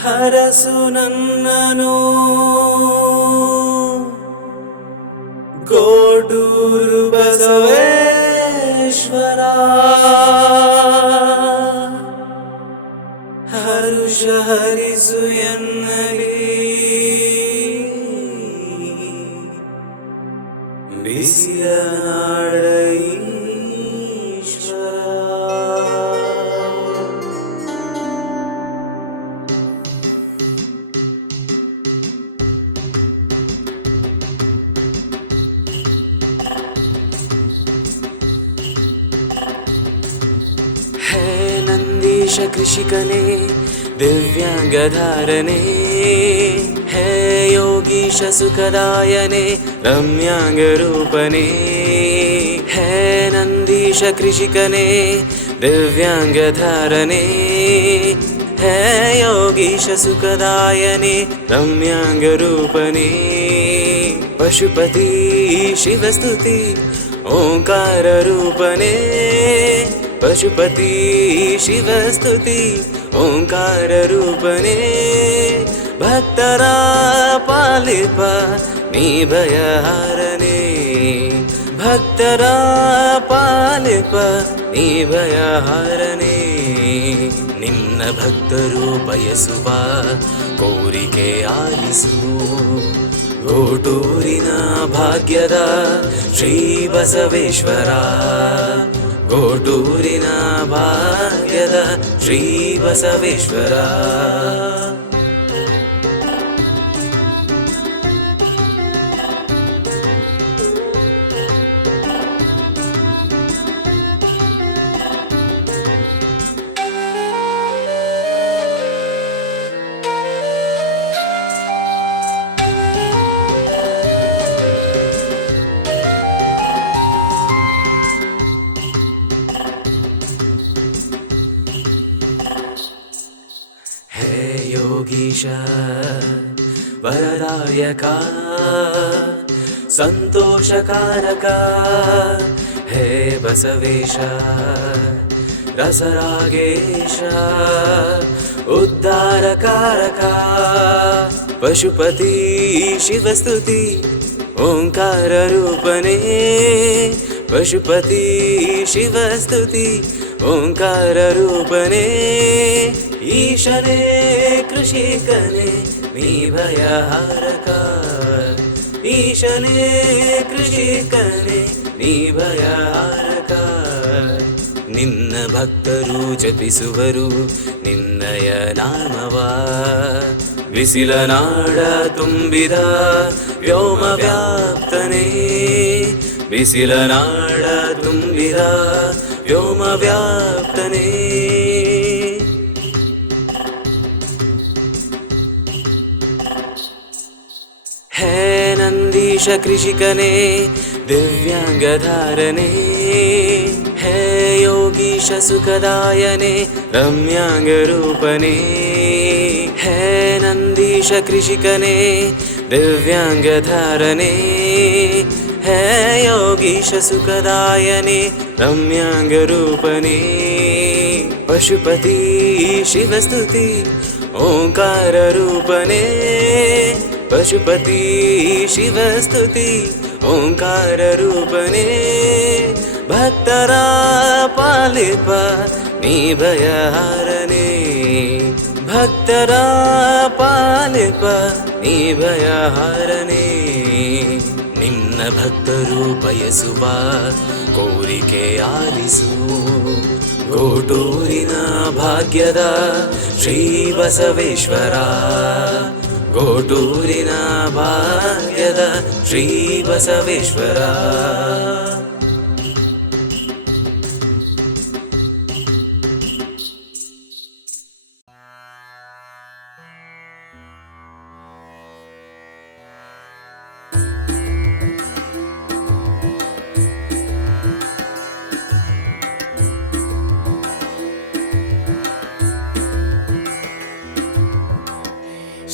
ಹರಸು ನನ್ನನು ಗೋಡೂರು ಬಸವೇಶ್ವರ ಹರುಷ ಹರಿಸು ಎನ್ನಲಿ ಬಿಸಿಲ ನಾಡ ಹೇ ನಂದೀಶ ಕೃಷಿಕನೇ ದಿವ್ಯಾಂಗಧಾರನೆ ಹೇ ಯೋಗೀಶ ಸುಖದಾಯನೆ ರಮ್ಯಾಂಗ ರೂಪನೆ ಹೇ ನಂದೀಶ ಕೃಷಿಕನೇ ದಿವ್ಯಾಂಗಧಾರನೆ ಹೇ ಯೋಗೀಶ ಸುಖದಾಯನೆ ರಮ್ಯಾಂಗ ರೂಪನೆ ಪಶುಪತಿ ಶಿವಸ್ತುತಿ ಓಂಕಾರ ರೂಪನೆ ಪಶುಪತಿ ಶಿವಸ್ತುತಿ ಓಂಕಾರ ರೂಪನೆ ಭಕ್ತರ ಪಾಲಿಪ ನೀ ಭಯಹಾರನೆ ಭಕ್ತರ ಪಾಲಿಪ ನೀ ಭಯಹಾರನೆ ನಿನ್ನ ಭಕ್ತರು ಬಯಸುವ ಕೋರಿಕೆ ಆಲಿಸು ಗೋಟೂರಿನ ಭಾಗ್ಯದ ಶ್ರೀ ಬಸವೇಶ್ವರ ಗೋಟೂರಿನ ಭಾಗ್ಯದ ಶ್ರೀ ಬಸವೇಶ್ವರ ಯೋಗೀಶ ವರದಾಯಕ ಸಂತೋಷಕಾರಕ ಹೇ ಬಸವೇಶ ರಸರಾಗೇಶ ಉದ್ಧಾರಕಾರಕ ಪಶುಪತಿ ಶಿವಸ್ತುತಿ ಓಂಕಾರ ರೂಪನೆ ಪಶುಪತಿ ಶಿವಸ್ತುತಿ ಓಂಕಾರ ರೂಪನೆ ಈಶನೇ ಕೃಷಿಕನೇ ನೀ ಭಯಹಾರಕ ಈಶನೇ ಕೃಷಿಕನೇ ನೀ ಭಯಹಾರಕ ನಿನ್ನ ಭಕ್ತರು ಜಪಿಸುವರು ನಿನ್ನಯ ನಾಮವ ಬಿಸಿಲ ನಾಡ ತುಂಬಿದ ವ್ಯೋಮ ವ್ಯಾಪ್ತನೇ ಬಿಸಿಲ ನಾಡ ತುಂಬಿದ ವ್ಯೋಮ ವ್ಯಾಪ್ತನೇ ಹೇ ನಂದೀಶ ಕೃಷಿಕನೇ ದಿವ್ಯಾಂಗಧಾರನೆ ಹೇ ಯೋಗೀಶ ಸುಖದಾಯನೆ ರಮ್ಯಾಂಗ ರೂಪನೆ ಹೇ ನಂದೀಶ ಕೃಷಿಕನೇ ದಿವ್ಯಾಂಗಧಾರನೆ ಹೇ ಯೋಗೀಶ ಸುಖದಾಯನೆ ರಮ್ಯಾಂಗ ರೂಪನೆ ಪಶುಪತಿ ಶಿವಸ್ತುತಿ ಓಂಕಾರ ರೂಪನೆ ಪಶುಪತಿ ಶಿವಸ್ತುತಿ ಓಂಕಾರ ರೂಪನೆ ಭಕ್ತರ ಪಾಲಿಪ ನೀ ಭಯಹಾರನೆ ಭಕ್ತರ ಪಾಲಿಪ ನೀ ಭಯಹಾರನೆ ನಿನ್ನ ಭಕ್ತರು ಬಯಸುವ ಕೋರಿಕೆ ಆಲಿಸು ಗೋಟೂರಿನ ಭಾಗ್ಯದ ಶ್ರೀ ಬಸವೇಶ್ವರ ಗೋಟೂರಿನ ಭಾಗ್ಯದ ಶ್ರೀ ಬಸವೇಶ್ವರ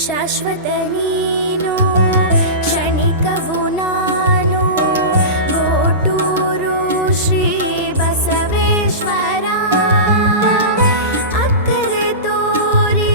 ಶಾಶ್ವತ ನೀನು ಕ್ಷಣಿಕವು ನಾನು ಗೋಟೂರು ಶ್ರೀ ಬಸವೇಶ್ವರ ಅಕ್ಕರೆ ತೋರಿ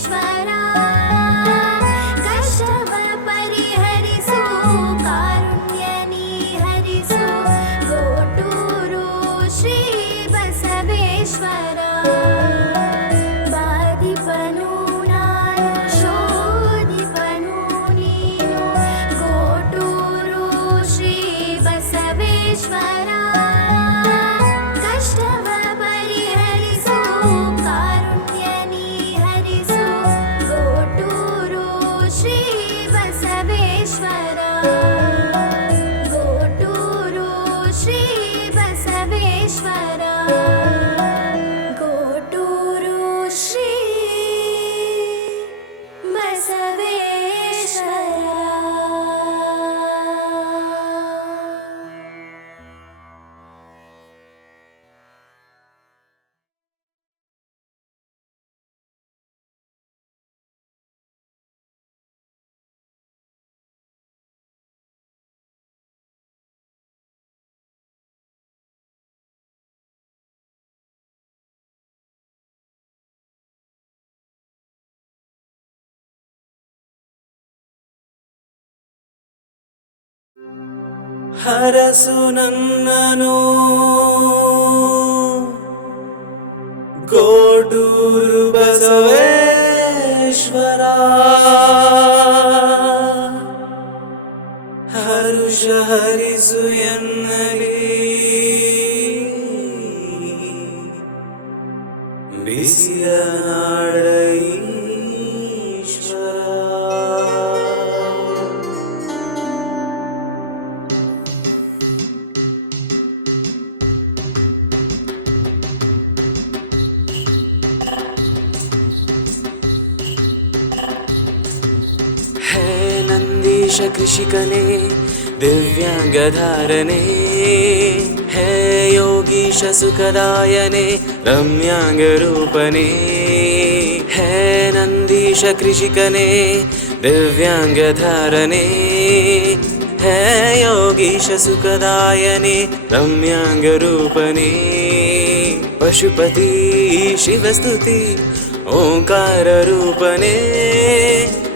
बसवेश्वरा कष्टव परिहरिसु कारुण्यनि हरिसु गोटूरु श्री बसवेश्वरा बाधिपनु नानु शोधिपनु नीनु गोटूरु श्री बसवेश्वरा कष्टव परिहरिसु कारुण्यनि हरिसु गोटूरु श्री बसवेश्वरा गोटूरु श्री बसवेश्वरा गोटूरु श्री बसवेश्वरा ಹರಸು ನನ್ನನು ಗೋಟೂರು ಬಸವೇಶ್ವರ ಹರುಷ ಹರಿಸು ಎನ್ನಲಿ ಬಿಸಿಲ ನಾಡ ಈಶ್ವರ ಹೇ ನಂದೀಶ ಕೃಷಿಕನೇ ದಿವ್ಯಾಂಗಧಾರನೆ ಹೇ ಯೋಗೀಶ ಸುಖದಾಯನೆ ರಮ್ಯಾಂಗರೂಪನೆ ಹೇ ನಂದೀಶ ಕೃಷಿಕನೇ ದಿವ್ಯಾಂಗಧಾರನೆ ಹೇ ಯೋಗೀಶ ಸುಖದಾಯನೆ ರಮ್ಯಾಂಗರೂಪನೆ ಪಶುಪತಿ ಶಿವಸ್ತುತಿ ಓಂಕಾರ ರೂಪನೆ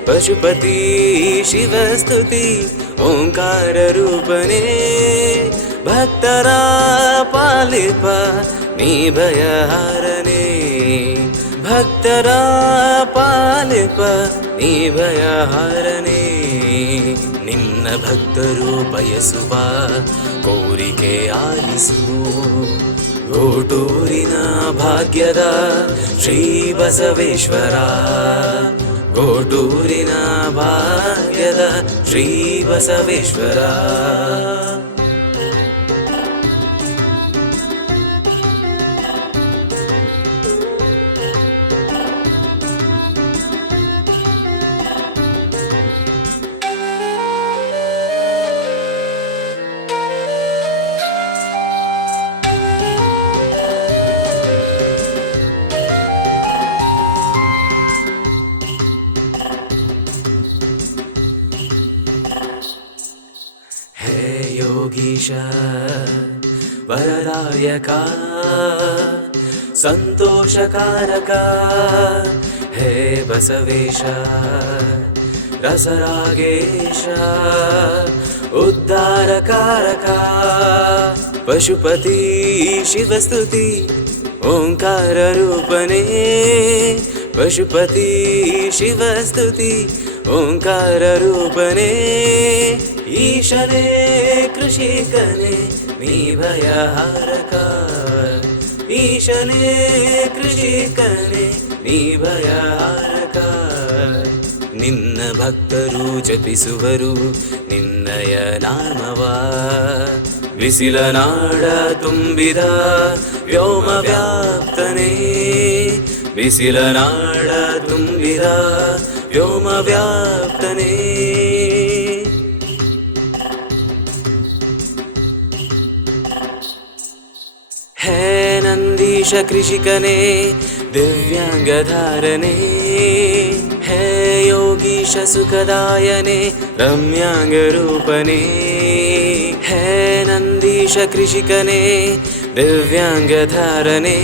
ಪಶುಪತಿ ಶಿವಸ್ತುತಿ ಓಂಕಾರ ರೂಪನೆ ಭಕ್ತರ ಪಾಲಿಪ ನೀ ಭಯಹಾರನೆ ಭಕ್ತರ ಪಾಲಿಪ ನೀ ಭಯಹಾರನೆ ನಿನ್ನ ಭಕ್ತರು ಬಯಸುವ ಕೋರಿಕೆ ಆಲಿಸು ಗೋಟೂರಿನ ಭಾಗ್ಯದ ಶ್ರೀ ಬಸವೇಶ್ವರ ಗೋಟೂರಿನ ಭಾಗ್ಯದ ಶ್ರೀ ಬಸವೇಶ್ವರ ಯೋಗೀಶ ವರದಾಯಕ ಸಂತೋಷಕಾರಕ ಹೇ ಬಸವೇಶ ರಸರಾಗೇಶ ಉದ್ಧಾರಕಾರಕ ಪಶುಪತಿ ಶಿವಸ್ತುತಿ ಓಂಕಾರ ರೂಪನೆ ಪಶುಪತಿ ಶಿವಸ್ತುತಿ ಓಂಕಾರ ರೂಪನೆ ಈಶನೇ ಕೃಷಿಕನೇ ನೀ ಭಯಹಾರಕ ಈಶನೇ ಕೃಷಿಕನೇ ನೀ ಭಯಹಾರಕ ನಿನ್ನ ಭಕ್ತರು ಜಪಿಸುವರು ನಿನ್ನಯ ನಾಮವ ಬಿಸಿಲ ನಾಡ ತುಂಬಿದ ವ್ಯೋಮ ವ್ಯಾಪ್ತನೇ ಬಿಸಿಲ ನಾಡ ತುಂಬಿದ ವ್ಯೋಮ ವ್ಯಾಪ್ತನೇ ಹೇ ನಂದೀಶ ಕೃಷಿಕನೇ ದಿವ್ಯಾಂಗಧಾರನೆ ಹೇ ಯೋಗೀಶ ಸುಖದಾಯನೆ ರಮ್ಯಾಂಗರೂಪನೆ ಹೇ ನಂದೀಶ ಕೃಷಿಕನೇ ದಿವ್ಯಾಂಗಧಾರನೆ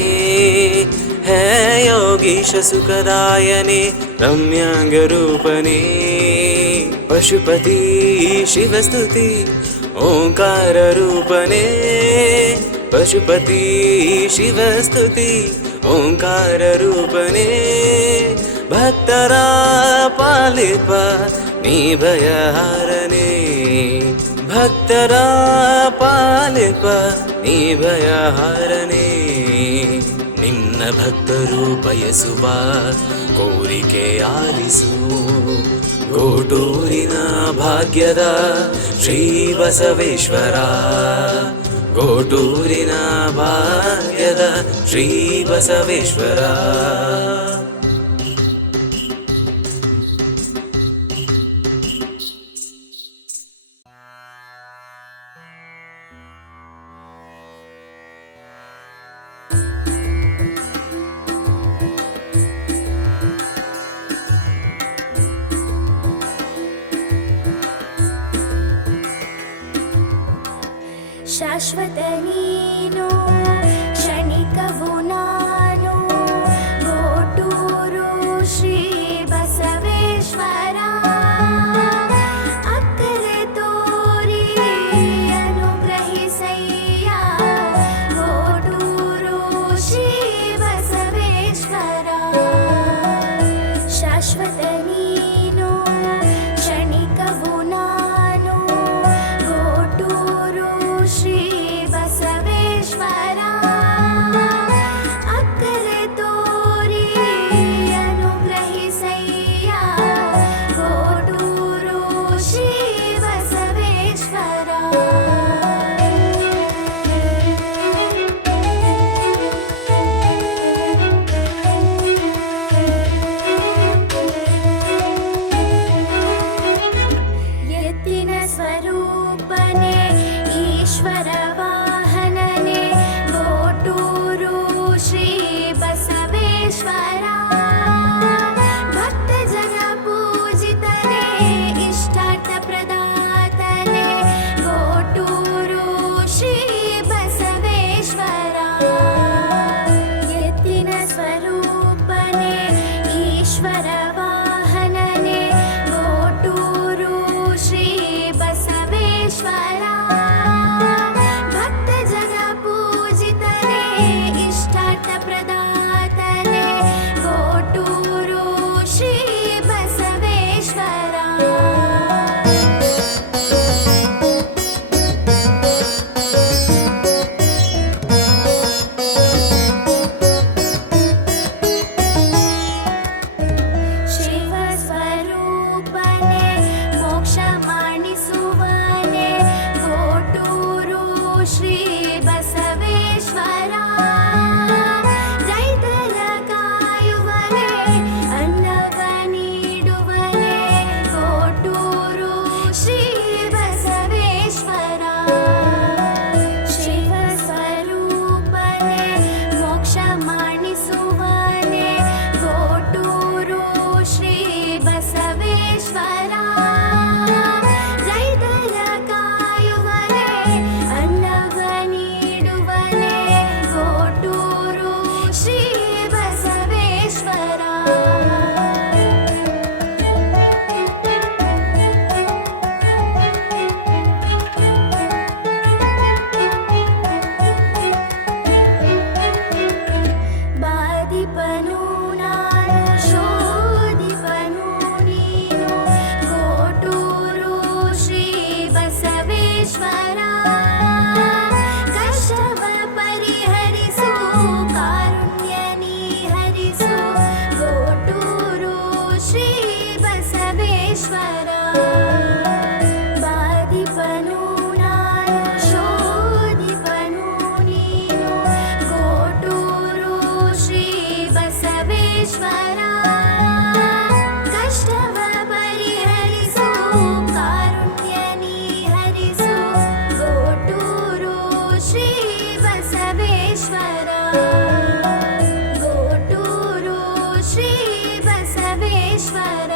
ಹೇ ಯೋಗೀಶ ಸುಖದಾಯನೆ रम्याङ्गरूपने पशुपति शिवस्तुति ओङ्काररूपने पशुपति शिवस्तुति ओङ्काररूपने भक्तर पालिप निभयहारने भक्तर पालिप निभयहारने ನಿನ್ನ ಭಕ್ತರು ಬಯಸುವ ಕೋರಿಕೆ ಆಲಿಸು ಗೋಟೂರಿನ ಭಾಗ್ಯದ ಶ್ರೀ ಬಸವೇಶ್ವರ ಗೋಟೂರಿನ ಭಾಗ್ಯದ ಶ್ರೀ ಬಸವೇಶ್ವರ ಶಾಶ್ವತ ನೀನು ಕ್ಷಣಿಕವು ನಾನು ಗೋಟೂರು ಶ್ರೀ ಬಸವೇಶ್ವರ ಅಕ್ಕರೆ ತೋರಿ ಅನುಗ್ರಹಿಸಯ್ಯ ಗೋಟೂರು ಶ್ರೀ ಬಸವೇಶ್ವರ ಶಾಶ್ವತ ನೀನು ಕ್ಷಣಿಕವು ನಾನು ಗೋಟೂರು ಶ್ರೀ ಬಸವೇಶ್ವರ ಅಕ್ಕರೆ ತೋರಿ ಅನುಗ್ರಹಿಸಯ್ಯ ಗೋಟೂರು ಶ್ರೀ ಬಸವೇಶ್ವರ ಎತ್ತಿನ ಸ್ವರೂಪನೆ ಈಶ್ವರ ವಾಹನನೆ ಗೋಟೂರು ಶ್ರೀ ಬಸವೇಶ್ವರ ಭಕ್ತ ಜನ ಪೂಜಿತನೆ ಇಷ್ಟಾರ್ಥ ಪ್ರದಾತನೆ ಗೋಟೂರು ಶ್ರೀ ಬಸವೇಶ್ವರ ಎತ್ತಿನ ಸ್ವರೂಪನೆ ಈಶ್ವರ ವಾಹನನೆ ಗೋಟೂರು ಶ್ರೀ ಬಸವೇಶ್ವರ ಭಕ್ತ ಜನ ಪೂಜಿತನೆ ಇಷ್ಟಾರ್ಥ ಪ್ರದಾತನೆ ಗೋಟೂರು ಶ್ರೀ ಬಸವೇಶ್ವರ ಶಿವ ಸ್ವರೂಪನೆ ಮೋಕ್ಷ ಮಾಡಿಸುವನೆ ಗೋಟೂರು ಶ್ರೀ ಬಸವೇಶ್ವರ ರೈತರ ಕಾಯುವನೆ ಅನ್ನವ ನೀಡುವನೆ ಗೋಟೂರು ಶ್ರೀ ಬಸವೇಶ್ವರ ಶಿವ ಸ್ವರೂಪನೆ ಮೋಕ್ಷ ಮಾಡಿಸುವನೆ ಗೋಟೂರು ಶ್ರೀ ಬಸವೇಶ್ವರ ರೈತರ ಕಾಯುವನೆ ಅನ್ನವ ನೀಡುವನೆ ಗೋಟೂರು ಶ್ರೀ ಬಸವೇಶ್ವರ ಬಾದಿಪನು ನಾನು ಶೋಧಿಪನು ನೀನು ಗೋಟೂರು ಶ್ರೀ ಬಸವೇಶ್ವರ ಕಷ್ಟವ ಪರಿಹರಿಸು ಕಾರುಣ್ಯ ನೀ ಹರಿಸು ಗೋಟೂರು ಶ್ರೀ ಬಸವೇಶ್ವರ ಬಾದಿಪನು ನಾನು ಶೋಧಿಪನು ನೀನು ಗೋಟೂರು ಶ್ರೀ ಬಸವೇಶ್ವರ ಕಷ್ಟವ ಪರಿಹರಿಸು ಕಾರುಣ್ಯ ನೀ ಹರಿಸು ಗೋಟೂರು ಶ್ರೀ ಬಸವೇಶ್ವರ ಗೋಟೂರು ಶ್ರೀ ಬಸವೇಶ್ವರ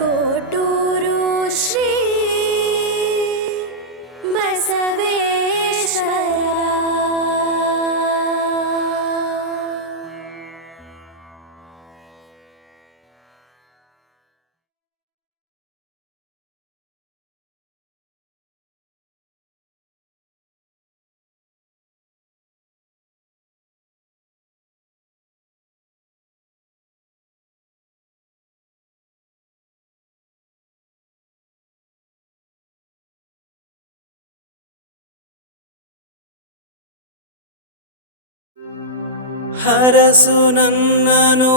ಗೋಟೂರು ಹರಸು ನನ್ನನು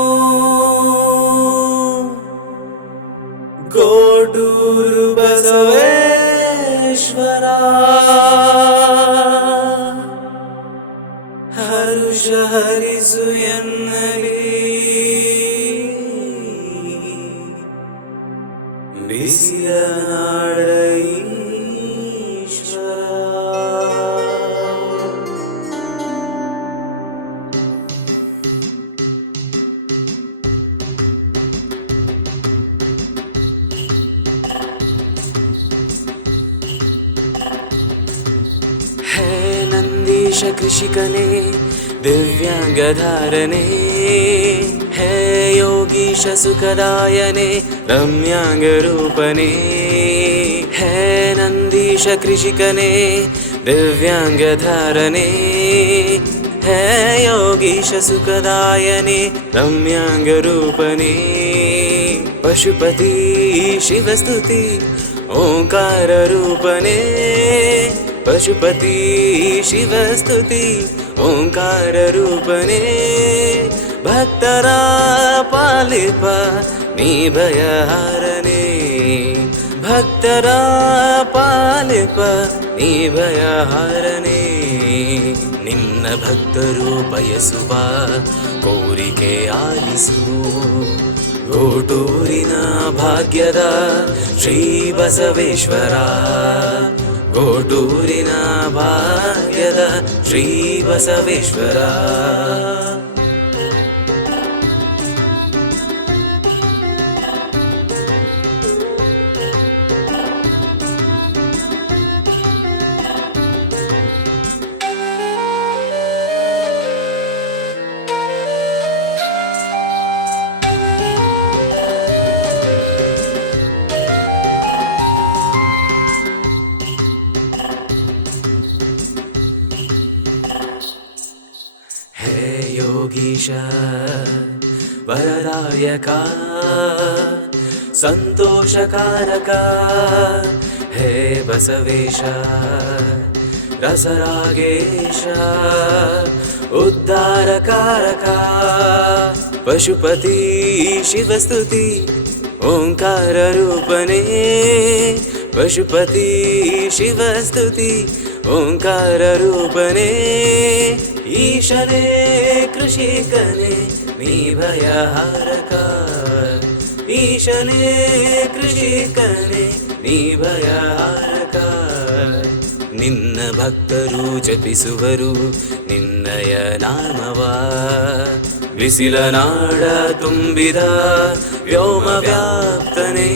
ಗೋಟೂರು ಬಸವೇಶ್ವರ ಹರುಷ ಹರಿಸು ಎನ್ನಲಿ ಬಿಸಿಲ ನಾಡ ಈಶ್ವರ. ಹೇ ನಂದೀಶ ಕೃಷಿಕನೇ ದಿವ್ಯಾಂಗಧಾರನೆ, ಹೇ ಯೋಗೀಶ ಸುಖದಾಯನೆ ರಮ್ಯಾಂಗರೂಪನೆ, ಹೇ ನಂದೀಶ ಕೃಷಿಕನೇ ದಿವ್ಯಾಂಗಧಾರನೆ, ಹೇ ಯೋಗೀಶ ಸುಖದಾಯನೆ ರಮ್ಯಾಂಗರೂಪನೆ, ಪಶುಪತಿ ಶಿವಸ್ತುತಿ ಓಂಕಾರ ರೂಪನೆ, ಪಶುಪತಿ ಶಿವಸ್ತುತಿ ಓಂಕಾರ ರೂಪನೆ, ಭಕ್ತರ ಪಾಲಿಪ ನೀ ಭಯಹಾರನೆ, ಭಕ್ತರ ಪಾಲಿಪ ನೀ ಭಯಹಾರನೆ, ನಿನ್ನ ಭಕ್ತರು ಬಯಸುವ ಕೋರಿಕೆ ಆಲಿಸು, ಗೋಟೂರಿನ ಭಾಗ್ಯದ ಶ್ರೀ ಬಸವೇಶ್ವರ, ಗೋಟೂರಿನ ಭಾಗ್ಯದ ಶ್ರೀ ಬಸವೇಶ್ವರ. ಯೋಗೀಶ ವರದಾಯಕ ಸಂತೋಷಕಾರಕ, ಹೇ ಬಸವೇಶ ರಸರಾಗೇಶ ಉದ್ಧಾರಕಾರಕ, ಪಶುಪತಿ ಶಿವಸ್ತುತಿ ಓಂಕಾರ ರೂಪನೆ, ಪಶುಪತಿ ಶಿವಸ್ತುತಿ ಓಂಕಾರ ರೂಪನೆ, ಈಶನೇ ಕೃಷಿಕನೇ ನೀ ಭಯಹಾರಕ, ಈಶನೇ ಕೃಷಿಕನೇ ನೀ ಭಯಹಾರಕ, ನಿನ್ನ ಭಕ್ತರು ಜಪಿಸುವರು ನಿನ್ನಯ ನಾಮವ, ಬಿಸಿಲ ನಾಡ ತುಂಬಿದ ವ್ಯೋಮ ವ್ಯಾಪ್ತನೇ,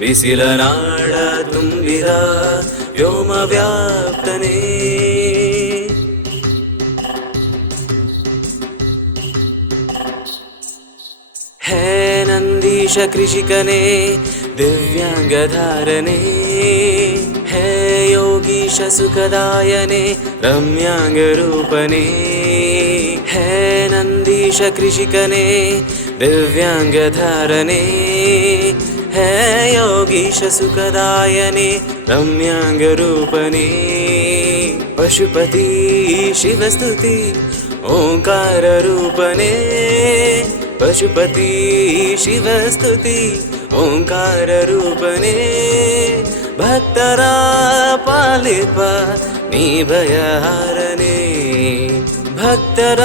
ಬಿಸಿಲ ನಾಡ ತುಂಬಿದ ವ್ಯೋಮ ವ್ಯಾಪ್ತನೇ, ಹೇ ನಂದೀಶ ಕೃಷಿಕನೇ ದಿವ್ಯಾಂಗಧಾರನೆ, ಹೇ ಯೋಗೀಶ ಸುಖದಾಯನೆ ರಮ್ಯಾಂಗರೂಪನೆ, ಹೇ ನಂದೀಶ ಕೃಷಿಕನೇ ದಿವ್ಯಾಂಗಧಾರನೆ, ಹೇ ಯೋಗೀಶ ಸುಖದಾಯನೆ ರಮ್ಯಾಂಗರೂಪನೆ, ಪಶುಪತಿ ಶಿವಸ್ತುತಿ ಓಂಕಾರ ರೂಪನೆ, ಪಶುಪತಿ ಶಿವಸ್ತುತಿ ಓಂಕಾರ ರೂಪನೆ, ಭಕ್ತರ ಪಾಲಿಪ ನೀ ಭಯಹಾರನೆ, ಭಕ್ತರ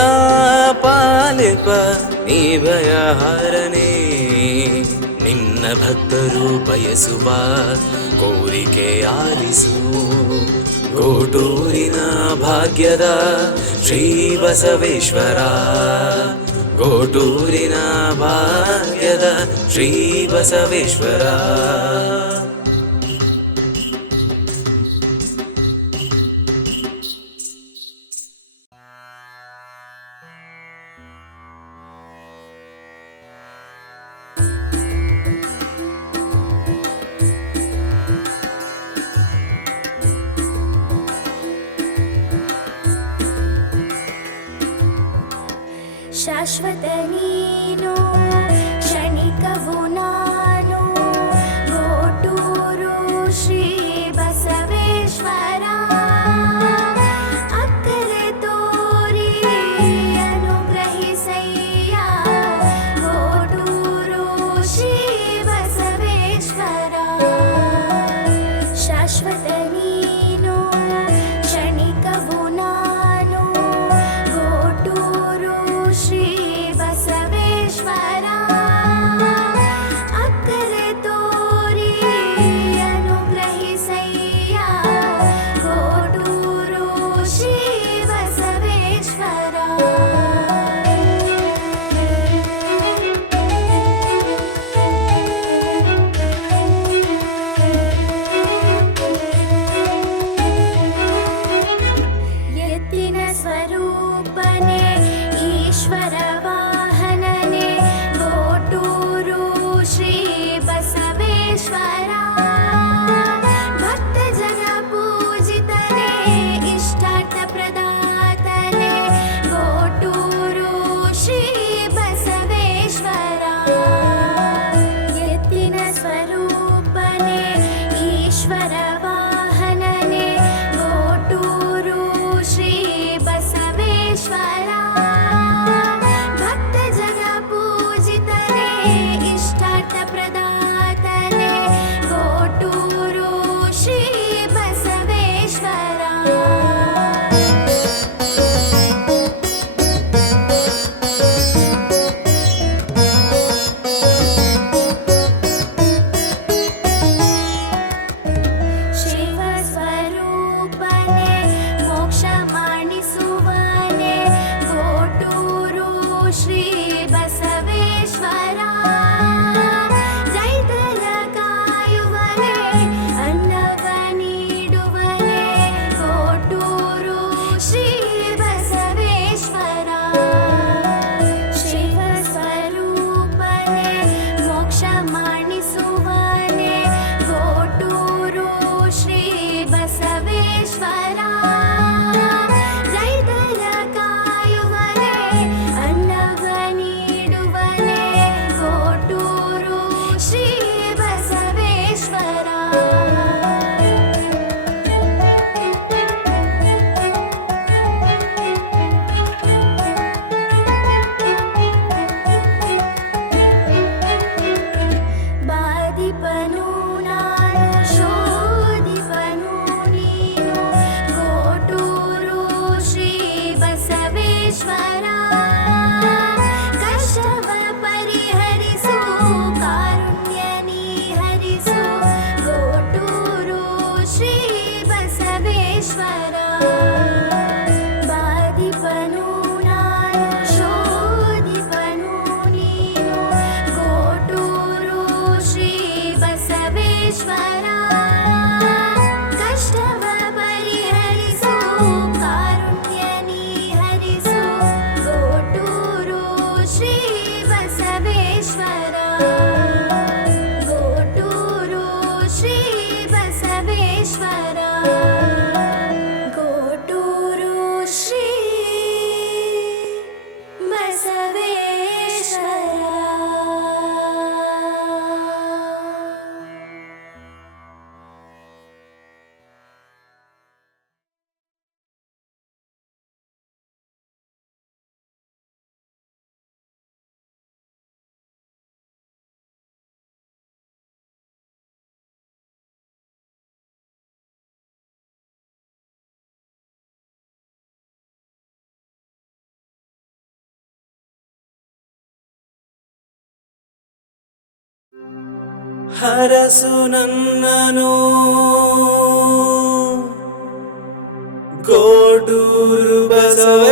ಪಾಲಿಪ ನೀ ಭಯಹಾರನೆ, ನಿನ್ನ ಭಕ್ತರು ಬಯಸುವ ಕೋರಿಕೆ ಆಲಿಸು, ಗೋಟೂರಿನ ಭಾಗ್ಯದ ಶ್ರೀ ಬಸವೇಶ್ವರ, ಗೋಟೂರಿನ ಭಾಗ್ಯದ ಶ್ರೀ ಬಸವೇಶ್ವರ. ಶಾಶ್ವತ ನೀನು ಕ್ಷಣಿಕವು ನಾನು, ಗೋಟೂರು ಶ್ರೀ ಬಸವೇಶ್ವರ, ಅಕ್ಕರೆ ತೋರಿ ಹರಸು ನನ್ನನು ಗೋಟೂರು ಬಸವೇಶ್ವರ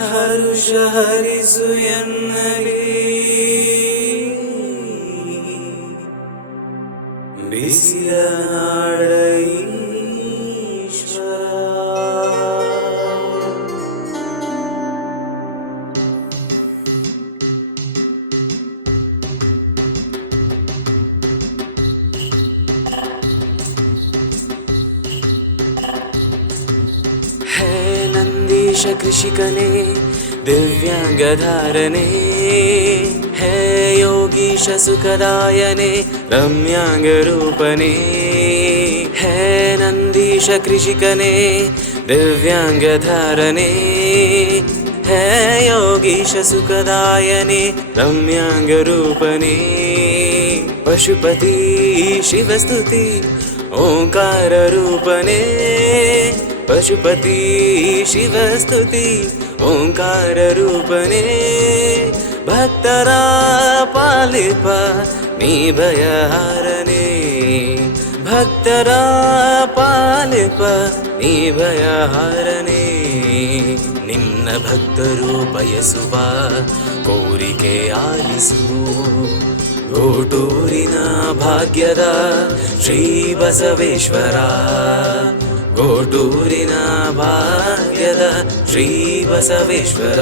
ಹರುಷ ಹರಿಸು ಎನ್ನಲಿ ಬಿಸಿಲ ನಾಡ ಈಶ್ವರ. ಹೇ ನಂದೀಶ ಕೃಷಿಕನೇ ದಿವ್ಯಾಂಗಧಾರನೆ, ಹೇ ಯೋಗೀಶ ಸುಖದಾಯನೆ ರಮ್ಯಾಂಗ ರೂಪನೆ. ಹೇ ನಂದೀಶ ಕೃಷಿಕನೇ ದಿವ್ಯಾಂಗಧಾರನೆ, ಹೇ ಯೋಗೀಶ ಸುಖದಾಯನೆ ರಮ್ಯಾಂಗ ರೂಪನೆ. ಪಶುಪತಿ ಶಿವಸ್ತುತಿ ಓಂಕಾರ ರೂಪನೆ, ಪಶುಪತಿ ಶಿವಸ್ತುತಿ ಓಂಕಾರ ರೂಪನೆ. ಭಕ್ತರ ಪಾಲಿಪ ನೀ ಭಯಹಾರನೆ, ಭಕ್ತರ ಪಾಲಿಪ ನೀ ಭಯಹಾರನೆ. ನಿನ್ನ ಭಕ್ತರು ಬಯಸುವ ಕೋರಿಕೆ ಆಲಿಸು, ಗೋಟೂರಿನ ಭಾಗ್ಯದ ಶ್ರೀ ಬಸವೇಶ್ವರ, ಗೋಟೂರಿನ ಭಾಗ್ಯದ ಶ್ರೀ ಬಸವೇಶ್ವರ.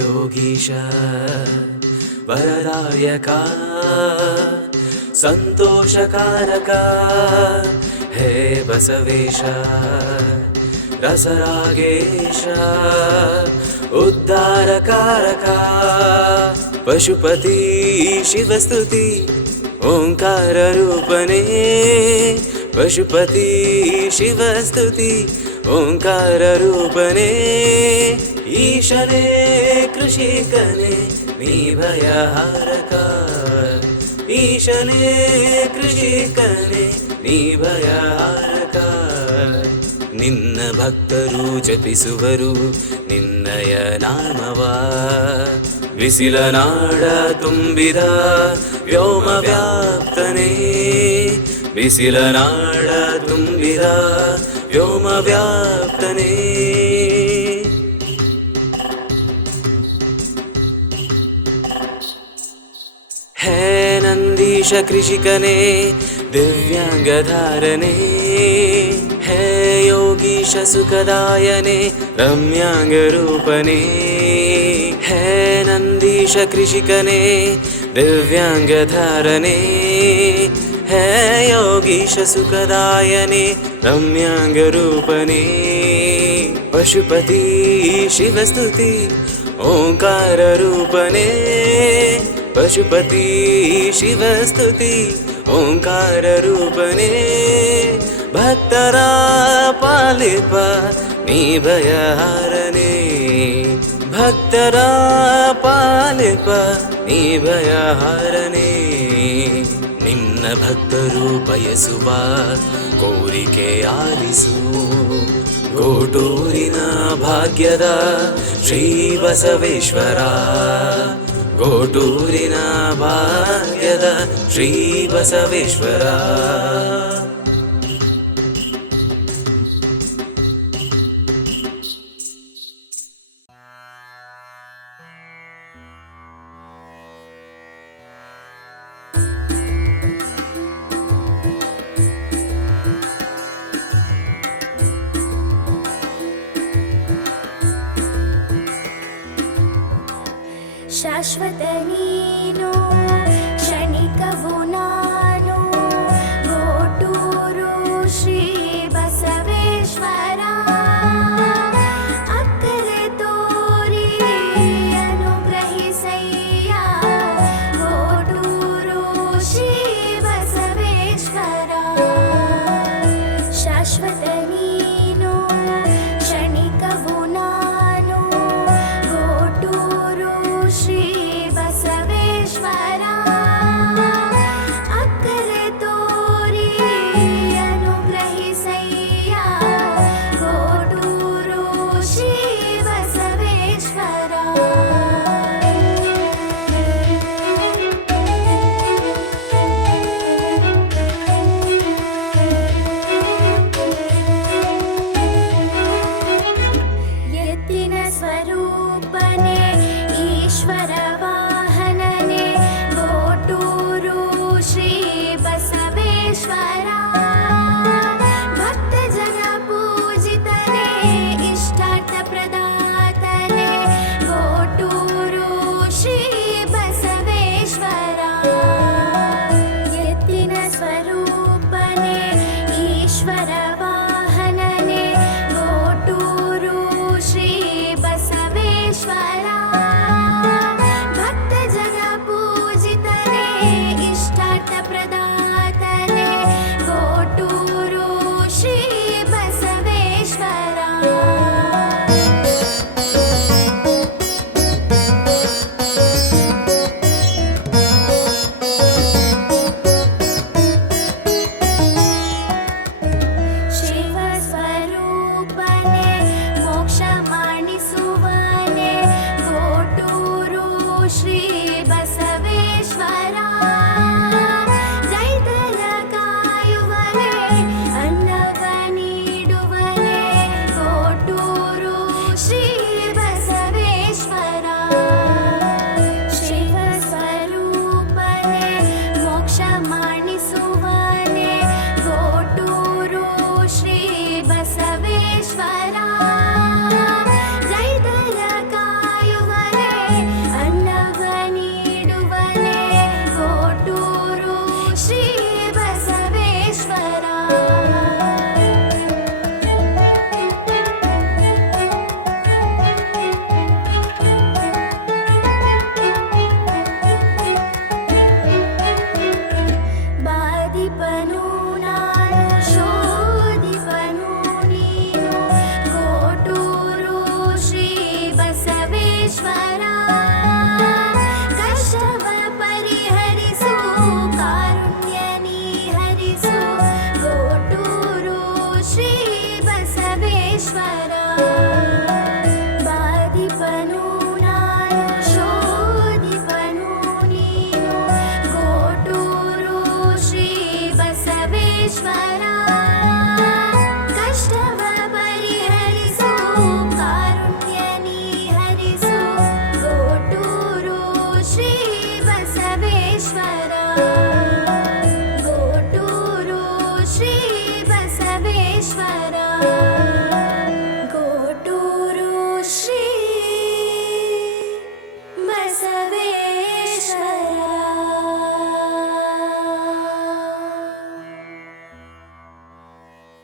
ಯೋಗೀಶ ವರದಾಯಕ ಸಂತೋಷಕಾರಕ, ಹೇ ಬಸವೇಶ ರಸರಾಗೇಶ ಉದ್ಧಾರಕಾರಕ. ಪಶುಪತಿ ಶಿವಸ್ತುತಿ ಓಂಕಾರ ರೂಪನೆ, ಪಶುಪತಿ ಶಿವಸ್ತುತಿ ಓಂಕಾರ ರೂಪನೆ. ಈಶನೇ ಕೃಷಿಕನೇ ನೀ ಭಯಹಾರಕ, ಈಶನೇ ಕೃಷಿಕನೇ ನೀ ಭಯಹಾರಕ. ನಿನ್ನ ಭಕ್ತರು ಜಪಿಸುವರು ನಿನ್ನಯ ನಾಮವ, ಬಿಸಿಲ ನಾಡ ತುಂಬಿದ ವ್ಯೋಮ ವ್ಯಾಪ್ತನೇ, ಬಿಸಿಲ ನಾಡ ತುಂಬಿದ ವ್ಯೋಮ ವ್ಯಾಪ್ತನೇ. ಹೇ ನಂದೀಶ ಕೃಷಿಕನೇ ದಿವ್ಯಾಂಗಧಾರನೆ, ಹೇ ಯೋಗೀಶ ಸುಖದಾಯನೆ ರಮ್ಯಾಂಗ ರೂಪನೆ. ಹೇ ನಂದೀಶ ಕೃಷಿಕನೇ ದಿವ್ಯಾಂಗಧಾರನೆ, ಹೇ ಯೋಗೀಶ ಸುಖದಾಯನೆ ರಮ್ಯಾಂಗ ರೂಪನೆ. ಪಶುಪತಿ ಶಿವಸ್ತುತಿ ಓಂಕಾರ ರೂಪನೆ, ಪಶುಪತಿ ಶಿವಸ್ತುತಿ ಓಂಕಾರ ರೂಪನೆ. ಭಕ್ತರ ಪಾಲಿಪ ನೀ ಭಯಹಾರನೆ, ಭಕ್ತರ ಪಾಲಿಪ ನೀ ಭಯಹಾರನೆ. ನಿನ್ನ ಭಕ್ತರು ಬಯಸುವ ಕೋರಿಕೆ ಆಲಿಸು, ಗೋಟೂರಿನ ಭಾಗ್ಯದ ಶ್ರೀ ಬಸವೇಶ್ವರ, ಗೋಟೂರಿನ ಭಾಗ್ಯದ ಶ್ರೀ ಬಸವೇಶ್ವರ. ಶಾಶ್ವತ ನೀನು ಕ್ಷಣಿಕವು ನಾನು, ಗೋಟೂರು ಶ್ರೀ ಬಸವೇಶ್ವರ. ಅಕ್ಕರೆ ತೋರಿ ಅನು ಶಿವಸ್ವರೂಪನೆ ಮೋಕ್ಷ ಮಾಡಿಸುವನೆ ಗೋಟೂರು ಶ್ರೀ ಬಸವೇಶ್ವರ ರೈತರ ಕಾಯುವನೆ ಅನ್ನವ ನೀಡುವನೆ ಗೋಟೂರು ಶ್ರೀ ಬಸವೇಶ್ವರ ಬಾದಿಪನು ನಾನು ಶೋಧಿಪನು ನೀನು ಗೋಟೂರು ಶ್ರೀ ಬಸವೇಶ್ವರ ಕಷ್ಟವ ಪರಿಹರಿಸು ಕಾರುಣ್ಯ ನೀ ಹರಿಸು ಗೋಟೂರು ಶ್ರೀ ಬಸವೇಶ್ವರ